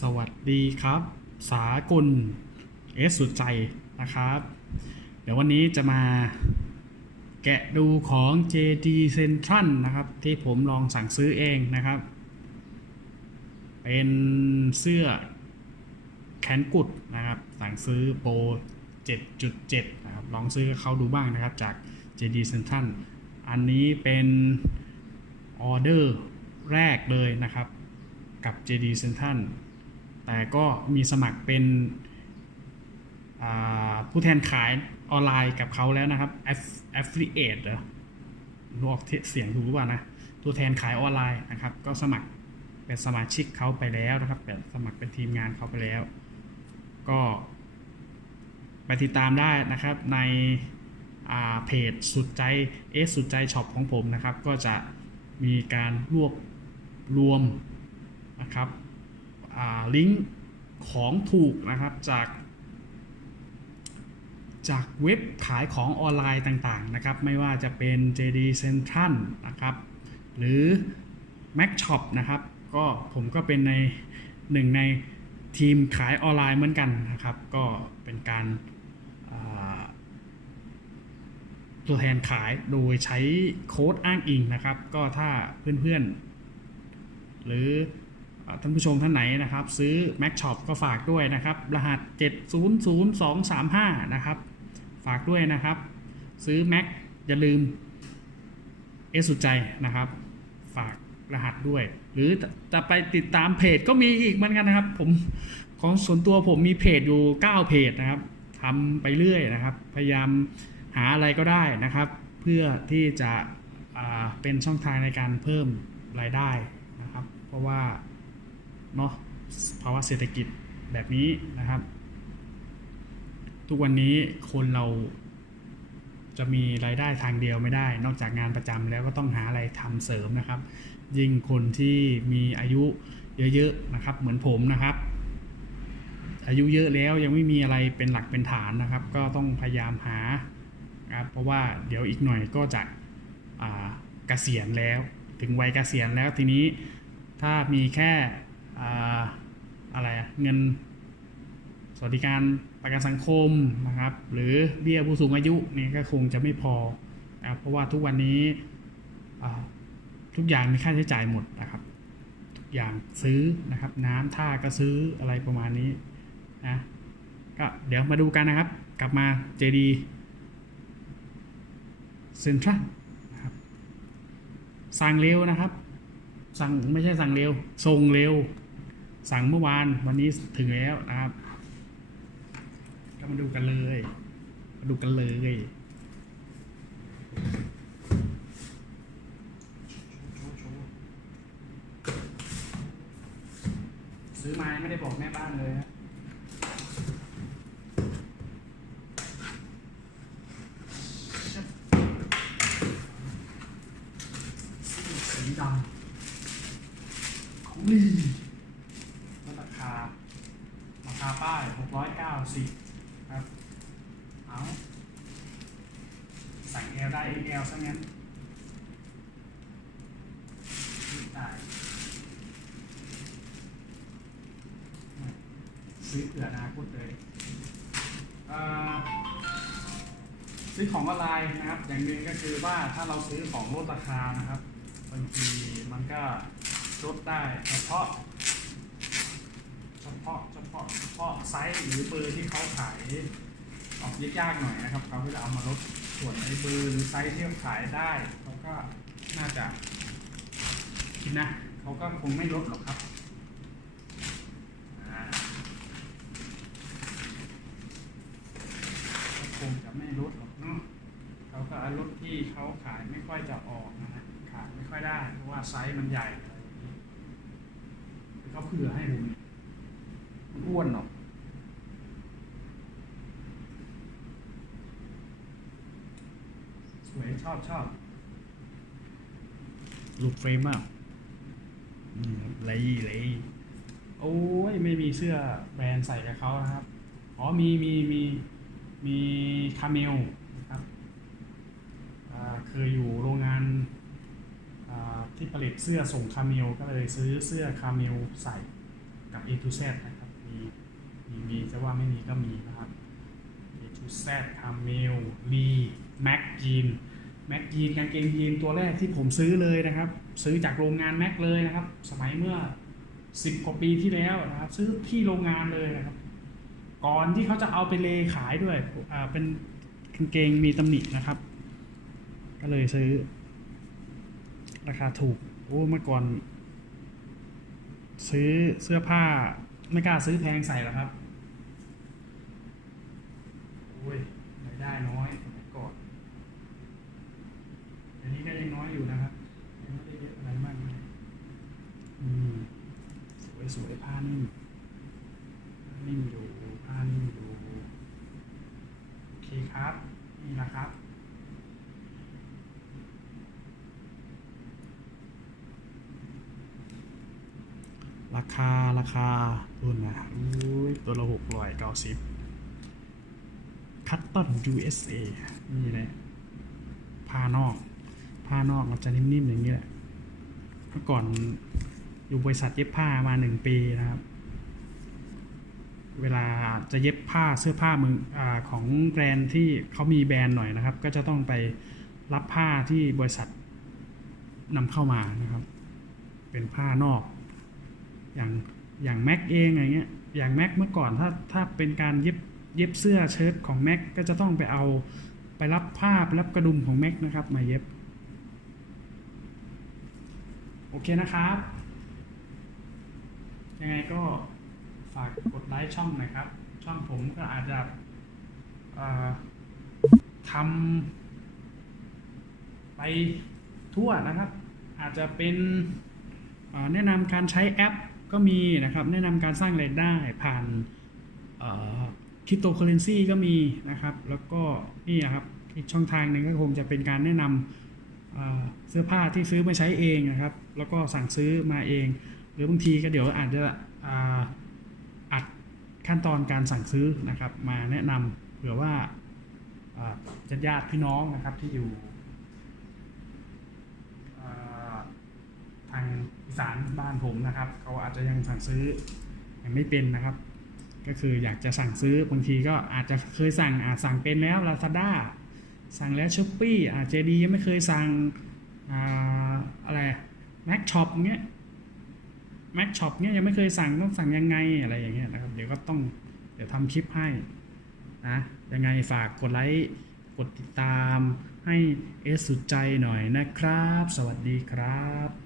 สวัสดีครับ สากลเอสสุดใจนะครับ เดี๋ยววันนี้จะมาแกะดูของ JD Central นะครับ ที่ผมลองสั่งซื้อเองนะครับ เป็นเสื้อแขนกุดนะครับ สั่งซื้อโปร 7.7 นะครับ ลองซื้อกับเขาดูบ้างนะครับจาก JD Central อันนี้เป็นออเดอร์แรกเลยนะครับกับ JD Central แต่ก็มีสมัครเป็นผู้แทนขายออนไลน์กับเขาแล้วนะครับ affiliate เหรอรู้ออกเสียงถูกหรือเปล่านะ ตัวแทนขายออนไลน์นะครับ ก็สมัครเป็นสมาชิกเขาไปแล้วนะครับเป็นสมัครเป็นทีมงานเขาไปแล้ว ก็ไปติดตามได้นะครับในเพจสุดใจเอสสุดใจช็อปของผมนะครับ ก็จะมีการรวบรวมนะครับ ลิงก์ของถูกนะครับจากจากเว็บขายของออนไลน์ต่างๆนะครับไม่ว่าจะเป็น JD Central นะครับหรือ Mac Shop นะครับก็ผมก็เป็นในหนึ่งในทีมขายออนไลน์เหมือนกันนะครับ ก็เป็นการตัวแทนขายโดยใช้โค้ดอ้างอิงนะครับ ก็ถ้าเพื่อนๆ หรือ ท่านผู้ชมท่านไหนนะครับ ซื้อ Mac Shop ก็ฝากด้วยนะครับ รหัส 700235 นะครับ ฝากด้วยนะครับ ซื้อ Mac อย่าลืมเอสุดใจนะครับ ฝากรหัสด้วย หรือจะไปติดตามเพจก็มีอีกเหมือนกันนะครับ ผมของส่วนตัวผมมีเพจอยู่ 9 เพจนะครับทำไปเรื่อยนะครับ พยายามหาอะไรก็ได้นะครับ เพื่อที่จะเป็นช่องทางในการเพิ่มรายได้นะครับ เพราะว่า เนาะภาวะเศรษฐกิจแบบนี้นะครับ ทุกวันนี้คนเราจะมีรายได้ทางเดียวไม่ได้ นอกจากงานประจำแล้วก็ต้องหาอะไรทำเสริมนะครับ ยิ่งคนที่มีอายุเยอะๆนะครับ เหมือนผมนะครับ อายุเยอะแล้วยังไม่มีอะไรเป็นหลักเป็นฐานนะครับ ก็ต้องพยายามหาครับเพราะว่าเดี๋ยวอีกหน่อยก็จะอ่าเกษียณแล้ว ถึงวัยเกษียณแล้วทีนี้ถ้ามีแค่ อะไรอะเงินสวัสดิการประกันสังคมนะครับ หรือเบี้ยผู้สูงอายุนี่ก็คงจะไม่พอนะเพราะว่าทุกวันนี้ทุกอย่างมีค่าใช้จ่ายหมดนะครับ ทุกอย่างซื้อนะครับ น้ำท่าก็ซื้ออะไรประมาณนี้นะก็เดี๋ยวมาดูกันนะครับ กลับมา JD Central นะครับสั่งเร็วนะครับ สั่งไม่ใช่สั่งเร็วส่งเร็ว สั่งเมื่อวานวันนี้ถึงแล้วนะครับ ก็มาดูกันเลยมาดูกันเลยซื้อมาไม่ได้บอกแม่บ้านเลยฮะสีดำของดีแล้วราคา ราป้ายหกร้อยเก้าสิบครับ เอาสั่ง L ได้ XL ซะงั้นได้ซื้อเผื่อนาคตเลยเอ่อซื้อของออนไลน์นะครับ อย่างหนึ่งก็คือว่าถ้าเราซื้อของลดราคานะครับบางทีมันก็ลดได้เฉพาะ พาะเฉพาะเฉพาะไซส์หรือเบอร์ที่เขาขายออกยากๆหน่อยนะครับเขาก็จะเอามาลดส่วนไอ้เบอร์หรือไซส์ที่เขาขายได้เขาก็น่าจะคิดนะเขาก็คงไม่ลดหรอกครับคงจะไม่ลดหรอกเนาะเขาก็เอารถที่เขาขายไม่ค่อยจะออกนะฮะขายไม่ค่อยได้เพราะว่าไซส์มันใหญ่อะไรอย่างนี้เขาเผื่อให้ผม อ้วนหรอกสวยชอบชอบรูปเฟรมมากอืมเลยเลยโอ้ยไม่มีเสื้อแบรนด์ใส่กับเขานะครับ อ๋อมีมีมีมีคาเมลนะครับอ่าเคยอยู่โรงงานอ่าที่ผลิตเสื้อส่งคาเมลก็เลยซื้อเสื้อคาเมลใส่กับ A to Z นะครับ มีมีจะว่าไม่มีก็มีนะครับ A to Z คาเมลลีแม็กยีนแม็กยีนกางเกงยีนตัวแรกที่ผมซื้อเลยนะครับ ซื้อจากโรงงานแม็กเลยนะครับ สมัยเมื่อ 10 กว่าปีที่แล้วนะครับ ซื้อที่โรงงานเลยนะครับ ก่อนที่เขาจะเอาไปเลขายด้วยอ่าเป็นกางเกงมีตำหนินะครับ ก็เลยซื้อ ราคาถูกโอ้เมื่อก่อน ซื้อเสื้อผ้า ไม่กล้าซื้อแพงใส่หรอกครับโอ้ยรายได้น้อยสมัยก่อนอันนี้ก็ยังน้อยอยู่นะครับยังไม่ได้เยอะอะไรมากมายอืมสวยสวยๆผ้านิ่มผ้านิ่มอยู่ผ้านิ่มอยู่โอเคครับ นี่นะครับ ราคาราคาตัวนะตัวละหกร้อยเก้าสิบคัตตอน USA นี่แหละผ้านอกผ้านอกมันจะนิ่มๆอย่างนี้แหละเมื่อก่อนอยู่บริษัทเย็บผ้ามาหนึ่งปีนะครับ เวลาจะเย็บผ้าเสื้อผ้ามืออของแบรนด์ที่เขามีแบรนด์หน่อยนะครับ ก็จะต้องไปรับผ้าที่บริษัทนำเข้ามานะครับ เป็นผ้านอก อย่างอย่างแม็กเองอย่างเงี้ยอย่างแม็กเมื่อก่อนถ้าถ้าเป็นการเย็บเย็บเสื้อเชิ้ตของแม็กก็จะต้องไปเอาไปรับผ้าไปรับกระดุมของแม็กนะครับมาเย็บโอเคนะครับ ยังไงก็ฝากกดไลค์ช่องหนะครับ ช่องผมก็อาจจะทำไปทั่วนะครับ อาจจะเป็นแนะนำการใช้แอป ก็มีนะครับแนะนำการสร้างรายได้ผ่านคริปโตเคอเรนซีก็มีนะครับ แล้วก็นี่นะครับอีกช่องทางหนึ่งก็คงจะเป็นการแนะนำเอ่อเสื้อผ้าที่ซื้อมาใช้เองนะครับ แล้วก็สั่งซื้อมาเอง หรือบางทีก็เดี๋ยวอาจจะอัดขั้นตอนการสั่งซื้อนะครับ มาแนะนำเผื่อว่าญาติญาติพี่น้องนะครับที่อยู่อ่า ทางอี สานบ้านผมนะครับเขาอาจจะยังสั่งซื้อยังไม่เป็นนะครับ ก็คืออยากจะสั่งซื้อบางทีก็อาจจะเคยสั่งอาจสั่งเป็นแล้ว Lazada สั่งแล้วช้อปปี้อาจจะดียังไม่เคยสั่งอ่าอะไรแม็กช็อปเงี้ยแม็กช็อปเงี้ยยังไม่เคยสั่งต้องสั่งยังไงอะไรอย่างเงี้ยนะครับเดี๋ยวก็ต้องเดี๋ยวทำคลิปให้นะยังไงฝากกดไลค์กดติดตามให้เอสสุดใจหน่อยนะครับ สวัสดีครับ